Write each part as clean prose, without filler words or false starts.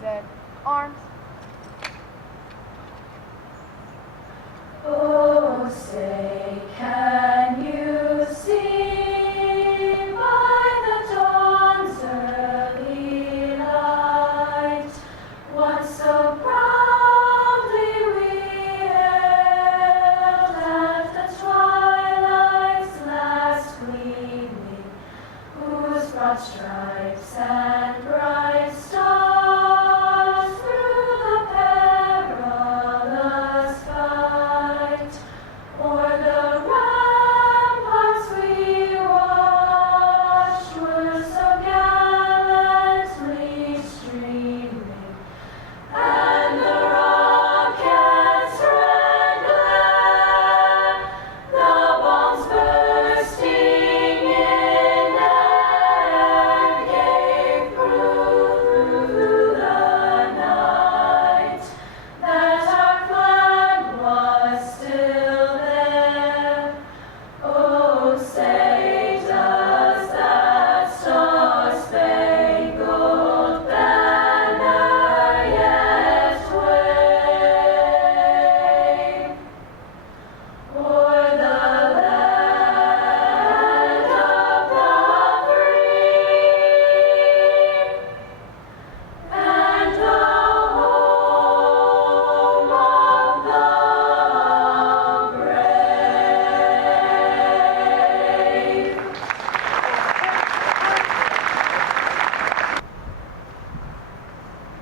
said, "Arms." Oh, say, can you see by the dawn's early light what so proudly we hailed at the twilight's last gleaming, whose broad stripes and bright stars through the perilous fight o'er the ramparts we watched were so gallantly streaming, and the rockets ran glare, the bombs bursting in air gave proof through the night that our flag was still there. Oh, say, does that star-spangled banner yet wave o'er the land of the free and the home of the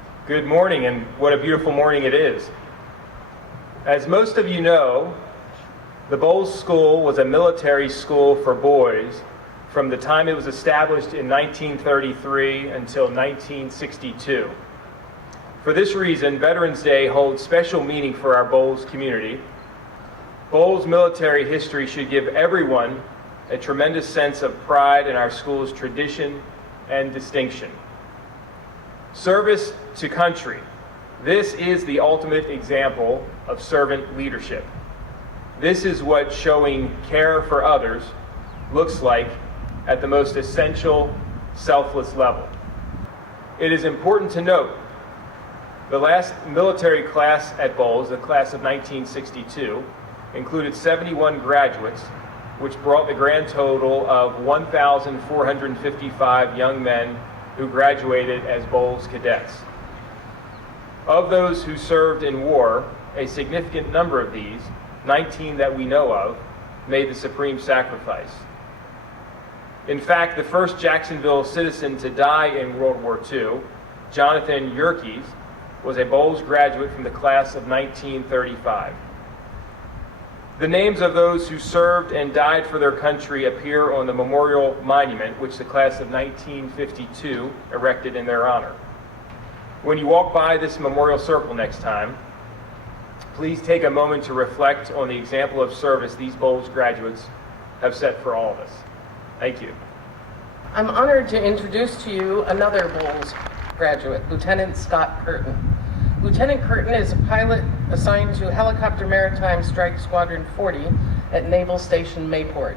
brave? Good morning, and what a beautiful morning it is. As most of you know, the Bolles School was a military school for boys from the time it was established in 1933 until 1962. For this reason, Veterans Day holds special meaning for our Bolles community. Bolles military history should give everyone a tremendous sense of pride in our school's tradition and distinction. Service to country. This is the ultimate example of servant leadership. This is what showing care for others looks like at the most essential, selfless level. It is important to note the last military class at Bolles, the class of 1962, included 71 graduates, which brought the grand total of 1,455 young men who graduated as Bolles cadets. Of those who served in war, a significant number of these, 19 that we know of, made the supreme sacrifice. In fact, the first Jacksonville citizen to die in World War II, Jonathan Yerkes, was a Bolles graduate from the class of 1935. The names of those who served and died for their country appear on the memorial monument, which the class of 1952 erected in their honor. When you walk by this memorial circle next time, please take a moment to reflect on the example of service these Bolles graduates have set for all of us. Thank you. I'm honored to introduce to you another Bolles graduate, Lieutenant Scott Curtin. Lieutenant Curtin is a pilot assigned to Helicopter Maritime Strike Squadron 40 at Naval Station Mayport.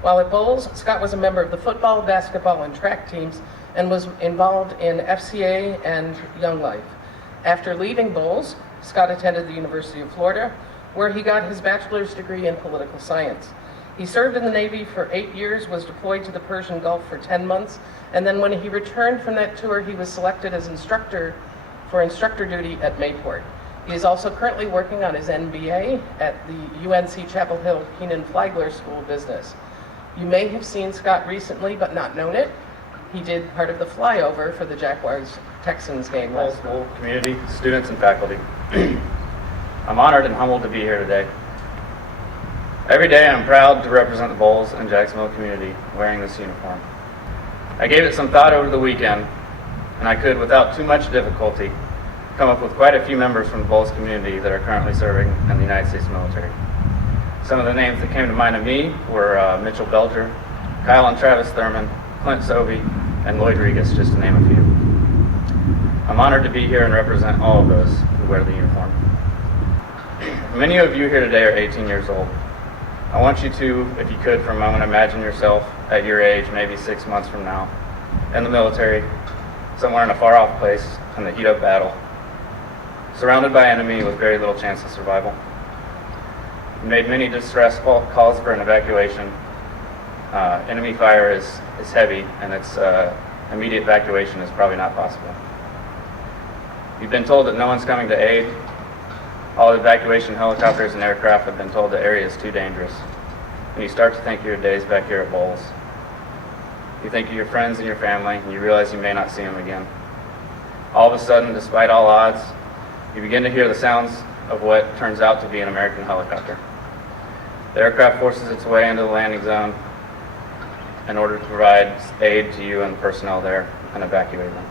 While at Bolles, Scott was a member of the football, basketball, and track teams and was involved in FCA and Young Life. After leaving Bolles, Scott attended the University of Florida, where he got his bachelor's degree in political science. He served in the Navy for 8 years, was deployed to the Persian Gulf for 10 months, and then when he returned from that tour, he was selected as instructor duty at Mayport. He is also currently working on his MBA at the UNC Chapel Hill Keenan Flagler School of Business. You may have seen Scott recently, but not known it. He did part of the flyover for the Jaguars-Texans game Whole last week. school, community, students, and faculty. I'm honored and humbled to be here today. Every day I'm proud to represent the Bolles and Jacksonville community wearing this uniform. I gave it some thought over the weekend, and I could, without too much difficulty, come up with quite a few members from the Bolles community that are currently serving in the United States military. Some of the names that came to mind of me were Mitchell Belger, Kyle and Travis Thurman, Clint Sovey, and Lloyd Regas, just to name a few. I'm honored to be here and represent all of those who wear the uniform. Many of you here today are 18 years old. I want you to, if you could for a moment, imagine yourself at your age, maybe 6 months from now, in the military, somewhere in a far-off place in the heat of battle, surrounded by enemy with very little chance of survival. We made many distress calls for an evacuation. Enemy fire is heavy, and its immediate evacuation is probably not possible. You've been told that no one's coming to aid. All evacuation helicopters and aircraft have been told the area is too dangerous. And you start to think of your days back here at Bolles. You think of your friends and your family, and you realize you may not see them again. All of a sudden, despite all odds, you begin to hear the sounds of what turns out to be an American helicopter. The aircraft forces its way into the landing zone in order to provide aid to you and the personnel there and evacuate them.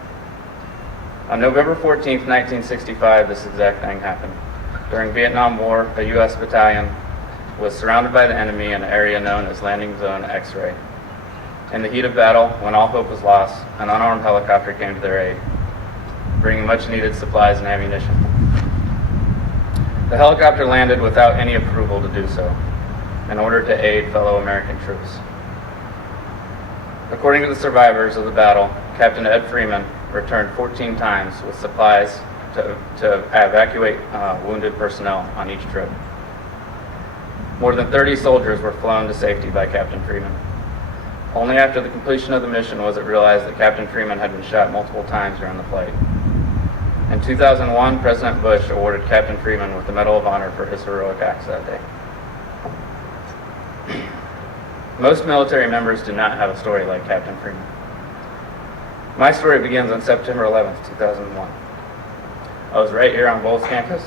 On November 14th, 1965, this exact thing happened. During Vietnam War, a U.S. battalion was surrounded by the enemy in an area known as Landing Zone X-Ray. In the heat of battle, when all hope was lost, an unarmed helicopter came to their aid, bringing much-needed supplies and ammunition. The helicopter landed without any approval to do so, in order to aid fellow American troops. According to the survivors of the battle, Captain Ed Freeman returned 14 times with supplies to evacuate wounded personnel on each trip. More than 30 soldiers were flown to safety by Captain Freeman. Only after the completion of the mission was it realized that Captain Freeman had been shot multiple times during the flight. In 2001, President Bush awarded Captain Freeman with the Medal of Honor for his heroic acts that day. Most military members do not have a story like Captain Freeman. My story begins on September 11th, 2001. I was right here on Bolles campus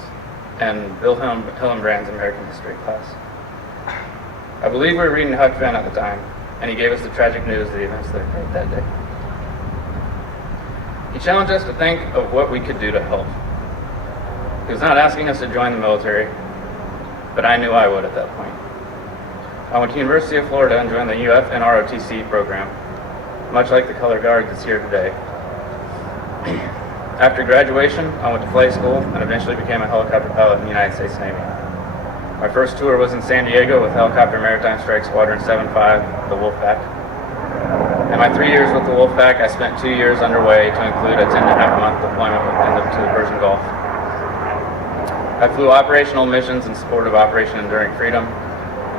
in Bill Hillenbrand's American History class. I believe we were reading Huck Finn at the time, and he gave us the tragic news of the events that occurred that day. He challenged us to think of what we could do to help. He was not asking us to join the military, but I knew I would at that point. I went to the University of Florida and joined the UF NROTC program, much like the color guard that's here today. After graduation, I went to flight school and eventually became a helicopter pilot in the United States Navy. My first tour was in San Diego with Helicopter Maritime Strike Squadron 75, the Wolfpack. In my 3 years with the Wolfpack, I spent 2 years underway to include a 10.5-month deployment to the Persian Gulf. I flew operational missions in support of Operation Enduring Freedom.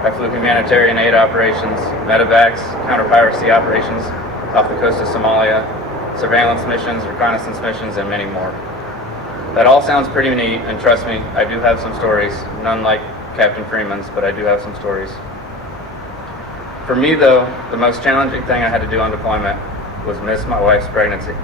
I flew humanitarian aid operations, medevacs, counter-piracy operations off the coast of Somalia, surveillance missions, reconnaissance missions, and many more. That all sounds pretty neat, and trust me, I do have some stories, none like Captain Freeman's, but I do have some stories. For me, though, the most challenging thing I had to do on deployment was miss my wife's pregnancy.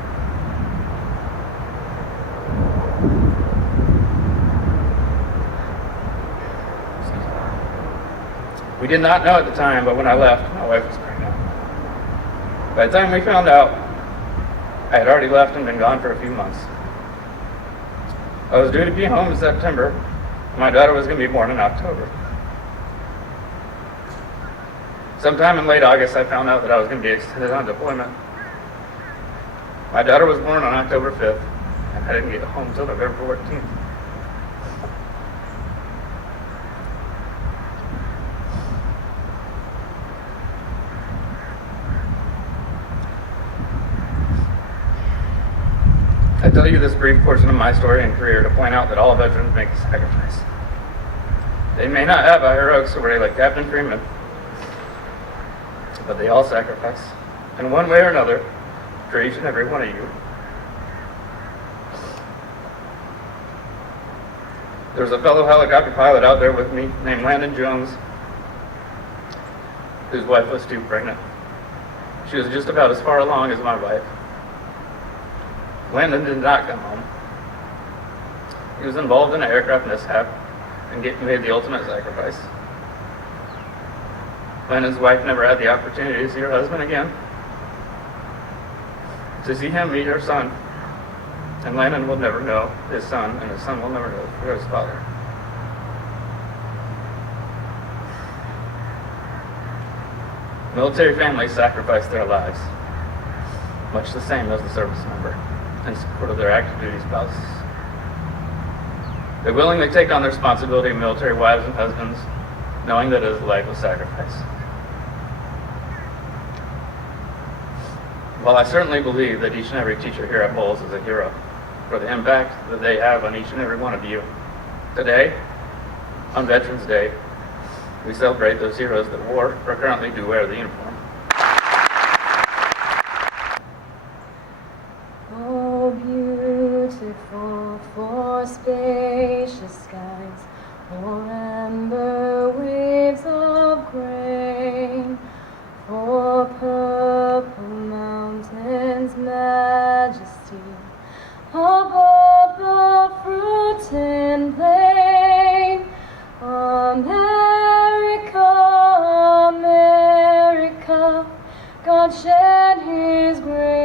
We did not know at the time, but when I left, my wife was pregnant. By the time we found out, I had already left and been gone for a few months. I was due to be home in September. My daughter was going to be born in October. Sometime in late August, I found out that I was going to be extended on deployment. My daughter was born on October 5th, and I didn't get home until November 14th. I tell you this brief portion of my story and career to point out that all veterans make a sacrifice. They may not have a heroic story like Captain Freeman, but they all sacrifice, in one way or another, for each and every one of you. There's a fellow helicopter pilot out there with me named Landon Jones, whose wife was too pregnant. She was just about as far along as my wife. Landon did not come home. He was involved in an aircraft mishap and made the ultimate sacrifice. Landon's wife never had the opportunity to see her husband again, to see him meet her son. And Landon will never know his son, and his son will never know his father. Military families sacrifice their lives, much the same as the service member, in support of their active duty spouses. They willingly take on the responsibility of military wives and husbands, knowing that it is a life of sacrifice. While I certainly believe that each and every teacher here at Bolles is a hero for the impact that they have on each and every one of you, today, on Veterans Day, we celebrate those heroes that wore or currently do wear the uniform. Oh, beautiful for spacious skies, for amber waves of grain, for purple mountains' majesty, above the fruited plain. America, America, God shed His grace